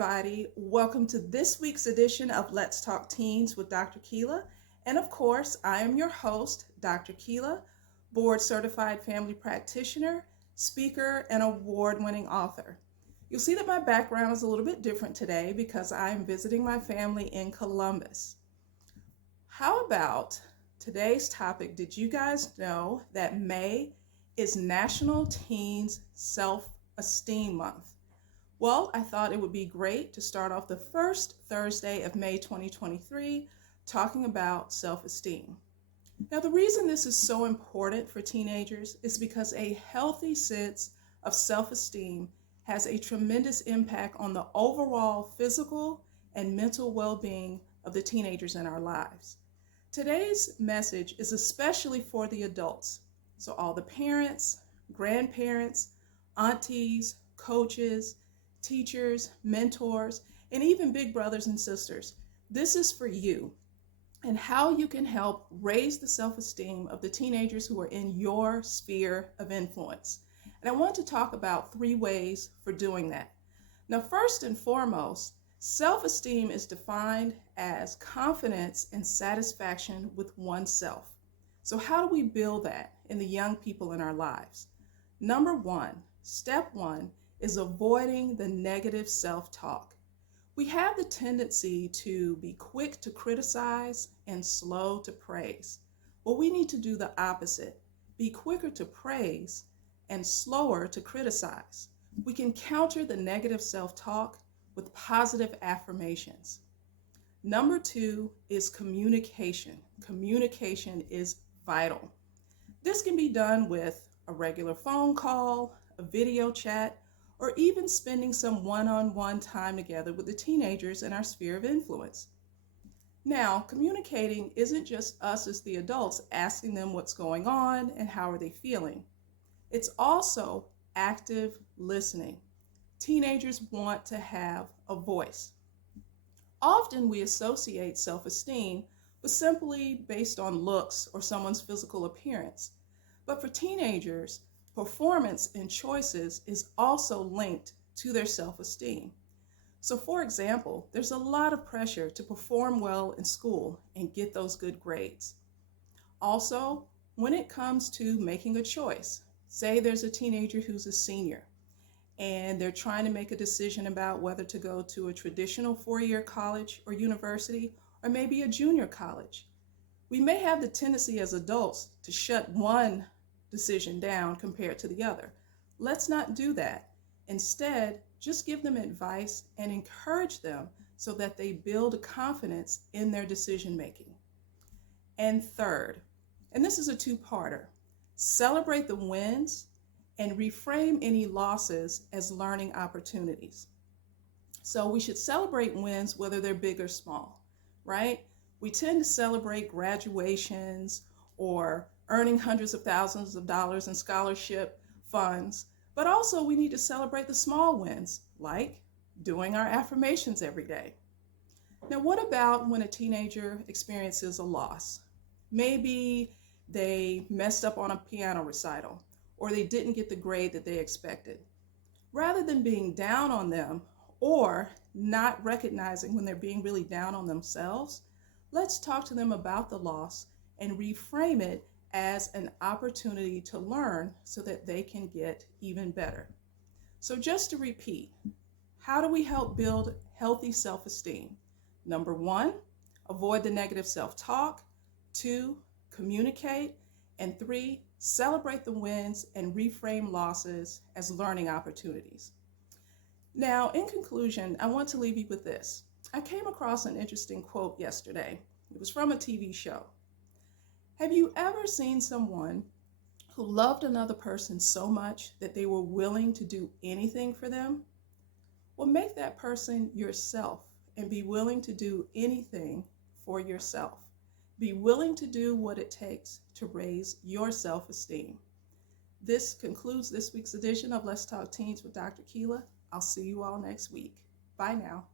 everybody. Welcome to this week's edition of Let's Talk Teens with Dr. Keela. And of course, I am your host, Dr. Keela, board certified family practitioner, speaker, and award-winning author. You'll see that my background is a little bit different today because I am visiting my family in Columbus. How about today's topic? Did you guys know that May is National Teens Self-Esteem Month? Well, I thought it would be great to start off the first Thursday of May 2023 talking about self-esteem. Now, the reason this is so important for teenagers is because a healthy sense of self-esteem has a tremendous impact on the overall physical and mental well-being of the teenagers in our lives. Today's message is especially for the adults. So all the parents, grandparents, aunties, coaches, teachers, mentors, and even big brothers and sisters. This is for you and how you can help raise the self-esteem of the teenagers who are in your sphere of influence. And I want to talk about 3 ways for doing that. Now, first and foremost, self-esteem is defined as confidence and satisfaction with oneself. So how do we build that in the young people in our lives? Number 1, step 1, is avoiding the negative self-talk. We have the tendency to be quick to criticize and slow to praise. Well, we need to do the opposite. Be quicker to praise and slower to criticize. We can counter the negative self-talk with positive affirmations. Number 2 is communication. Communication is vital. This can be done with a regular phone call, a video chat, or even spending some one-on-one time together with the teenagers in our sphere of influence. Now, communicating isn't just us as the adults asking them what's going on and how are they feeling. It's also active listening. Teenagers want to have a voice. Often we associate self-esteem with simply based on looks or someone's physical appearance. But for teenagers, performance and choices is also linked to their self-esteem. So for example, there's a lot of pressure to perform well in school and get those good grades. Also, when it comes to making a choice, say there's a teenager who's a senior and they're trying to make a decision about whether to go to a traditional 4-year college or university or maybe a junior college. We may have the tendency as adults to shut one decision down compared to the other. Let's not do that. Instead, just give them advice and encourage them so that they build confidence in their decision making. And third, and this is a 2-parter, celebrate the wins and reframe any losses as learning opportunities. So we should celebrate wins whether they're big or small, right? We tend to celebrate graduations or earning hundreds of thousands of dollars in scholarship funds, but also we need to celebrate the small wins, like doing our affirmations every day. Now, what about when a teenager experiences a loss? Maybe they messed up on a piano recital, or they didn't get the grade that they expected. Rather than being down on them or not recognizing when they're being really down on themselves, let's talk to them about the loss and reframe it as an opportunity to learn so that they can get even better. So just to repeat, how do we help build healthy self-esteem? Number 1, avoid the negative self-talk. 2, communicate. And 3, celebrate the wins and reframe losses as learning opportunities. Now, in conclusion, I want to leave you with this. I came across an interesting quote yesterday. It was from a TV show. Have you ever seen someone who loved another person so much that they were willing to do anything for them? Well, make that person yourself and be willing to do anything for yourself. Be willing to do what it takes to raise your self-esteem. This concludes this week's edition of Let's Talk Teens with Dr. Keela. I'll see you all next week. Bye now.